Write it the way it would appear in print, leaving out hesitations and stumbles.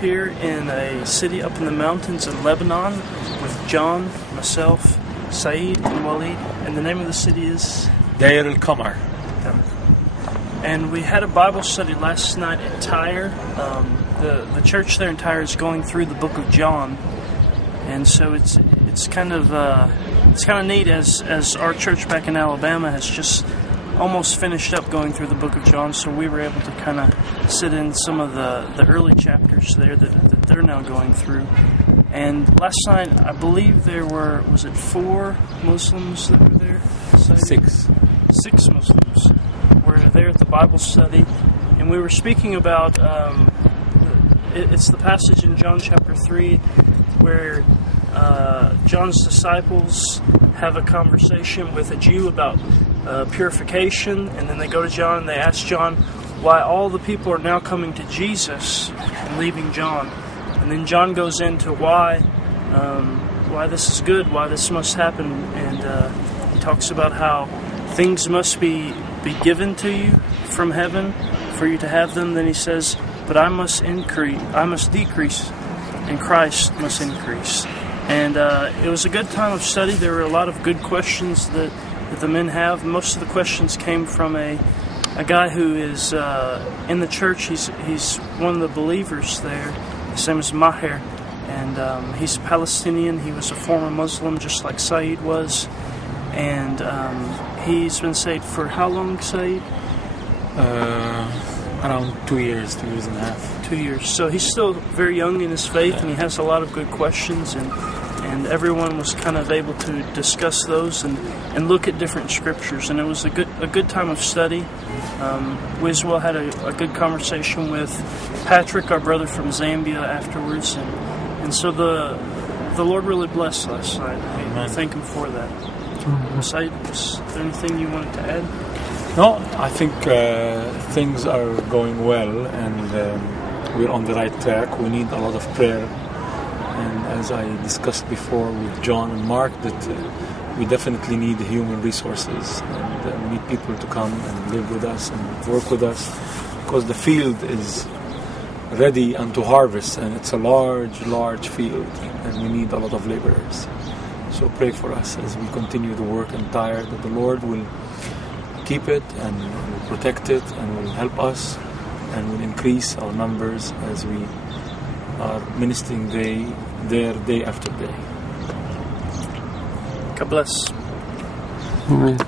here in a city up in the mountains in Lebanon with John, myself, Saeed, and Waleed. And the name of the city is? Deir el-Qamar. And we had a Bible study last night at Tyre. The church there in Tyre is going through the book of John. And so it's kind of neat as our church back in Alabama has just almost finished up going through the book of John, so we were able to kind of sit in some of the early chapters there that they're now going through. And last night, I believe there were, was it 4 Muslims that were there? Six Muslims were there at the Bible study, and we were speaking about, it's the passage in John chapter 3 where John's disciples have a conversation with a Jew about purification, and then they go to John and they ask John why all the people are now coming to Jesus and leaving John. And then John goes into why this is good, why this must happen, and he talks about how things must be given to you from heaven for you to have them. Then he says, but I must decrease, and Christ must increase. And it was a good time of study. There were a lot of good questions that the men have. Most of the questions came from a guy who is in the church. He's one of the believers there. His name is Maher, and he's Palestinian. He was a former Muslim, just like Saeed was. And he's been saved for how long, Saeed? Around 2 years, 2 years and a half. 2 years. So he's still very young in his faith, and he has a lot of good questions, and everyone was kind of able to discuss those and look at different scriptures, and it was a good time of study. We as well had a good conversation with Patrick, our brother from Zambia, afterwards, and so the Lord really blessed last night. I thank Him for that. Said, is there anything you wanted to add? No, I think things are going well, and we're on the right track. We need a lot of prayer. And as I discussed before with John and Mark, that we definitely need human resources, and we need people to come and live with us and work with us, because the field is ready unto harvest, and it's a large field, and we need a lot of laborers. So pray for us as we continue the work in Tyre, that the Lord will keep it and will protect it and will help us and will increase our numbers as we are ministering there day after day. God bless. Amen.